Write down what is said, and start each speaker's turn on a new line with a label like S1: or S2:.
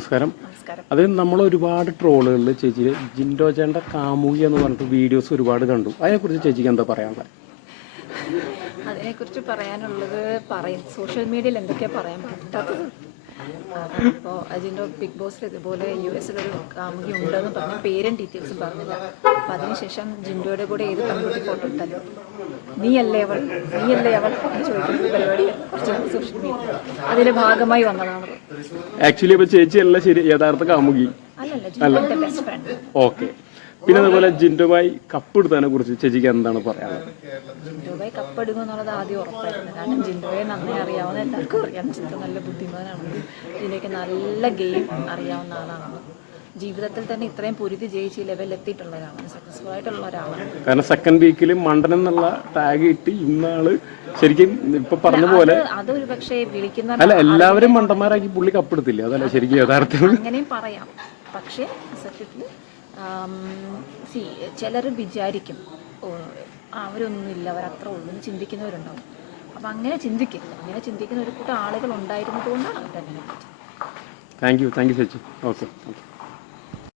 S1: നമസ്കാരം. അത് നമ്മൾ ഒരുപാട് ട്രോളുകളിൽ ചേച്ചി ജിൻഡോ ചേട്ടന്റെ കാമുകി എന്ന് പറഞ്ഞിട്ട് വീഡിയോസ് ഒരുപാട് കണ്ടു. അതിനെക്കുറിച്ച് ചേച്ചിക്ക് എന്താ പറയാനുള്ളത്
S2: അതിനെക്കുറിച്ച് പറയാനുള്ളത് പറയും. സോഷ്യൽ മീഡിയയിൽ എന്തൊക്കെയാ പറയാൻ പറ്റാത്തത്? ഇപ്പോൾ അജിന്റെ ബിഗ് ബോസിൽ ഇതുപോലെ യു എസിലൊരു കാമുകി ഉണ്ടെന്ന് പറഞ്ഞ പേരും ഡീറ്റെയിൽസും പറഞ്ഞില്ല അപ്പം അതിനുശേഷം ജിൻഡോയുടെ കൂടെ ഏത് പെൺകുട്ടി ഫോട്ടോ ഇട്ടാലും നീയല്ലേ അവൾ നീയല്ലേ അവൾ എന്ന് ചോദിക്കുന്ന പരിപാടി കുറച്ച് സോഷ്യൽ മീഡിയ അതിന്റെ ഭാഗമായി വന്നതാണ്.
S1: ആക്ച്വലി ചേച്ചി അല്ല ശരി യഥാർത്ഥ കാമുകി.
S2: അല്ലല്ല ബെസ്റ്റ് ഫ്രണ്ട്
S1: ഓക്കെ പിന്നെ അതുപോലെ ജിൻഡുബായി കപ്പ് എടുത്തതിനെ കുറിച്ച് ചേച്ചിക്ക് എന്താണ് പറയാനുള്ളത്?
S2: ജിൻഡോയെ കപ്പെടുക്കും എന്നുള്ളത് ആദ്യം ഉറപ്പായിരുന്നു. കാരണം ജിൻഡോയെ നന്നായി അറിയാവുന്ന എല്ലാവർക്കും അറിയാം. ജിൻഡോ നല്ല ബുദ്ധിമാനാണ്. ജിൻഡോയ്ക്ക് നല്ല ഗെയിം അറിയാവുന്ന ആളാണ്. ജീവിതത്തിൽ തന്നെ ഇത്രയും പൊരുതി ജയിച്ച് ഈ ലെവലിൽ എത്തിയിട്ടുള്ള ഒരാളാണ് സക്സസ്ഫുൾ ആയിട്ടുള്ള ഒരാളാണ്.
S1: കാരണം സെക്കൻഡ് വീക്കിൽ മണ്ടൻ എന്നുള്ള ടാഗ് ഇട്ട് ഇന്നാൾ ശരിക്കും ഇപ്പൊ പറഞ്ഞ പോലെ
S2: അത് അതൊരു പക്ഷേ വിളിക്കുന്ന
S1: അല്ല എല്ലാവരും മണ്ടന്മാരാക്കി പുള്ളി കപ്പെടുത്തില്ല. അതല്ല ശരിക്കും യഥാർത്ഥം
S2: അങ്ങനെയും പറയാം. പക്ഷേ സത്യത്തിൽ സി ചിലർ വിചാരിക്കും അവരൊന്നുമില്ല അവരത്ര ഉള്ളൂ എന്ന് ചിന്തിക്കുന്നവരുണ്ടാവും. അപ്പം അങ്ങനെ ചിന്തിക്കരുത് അങ്ങനെ ചിന്തിക്കുന്ന ഒരു കൂട്ടം ആളുകൾ ഉണ്ടായിരുന്നതുകൊണ്ടാണ് അവരങ്ങനെ
S1: താങ്ക് യു താങ്ക് യു ചേച്ചി. ഓക്കെ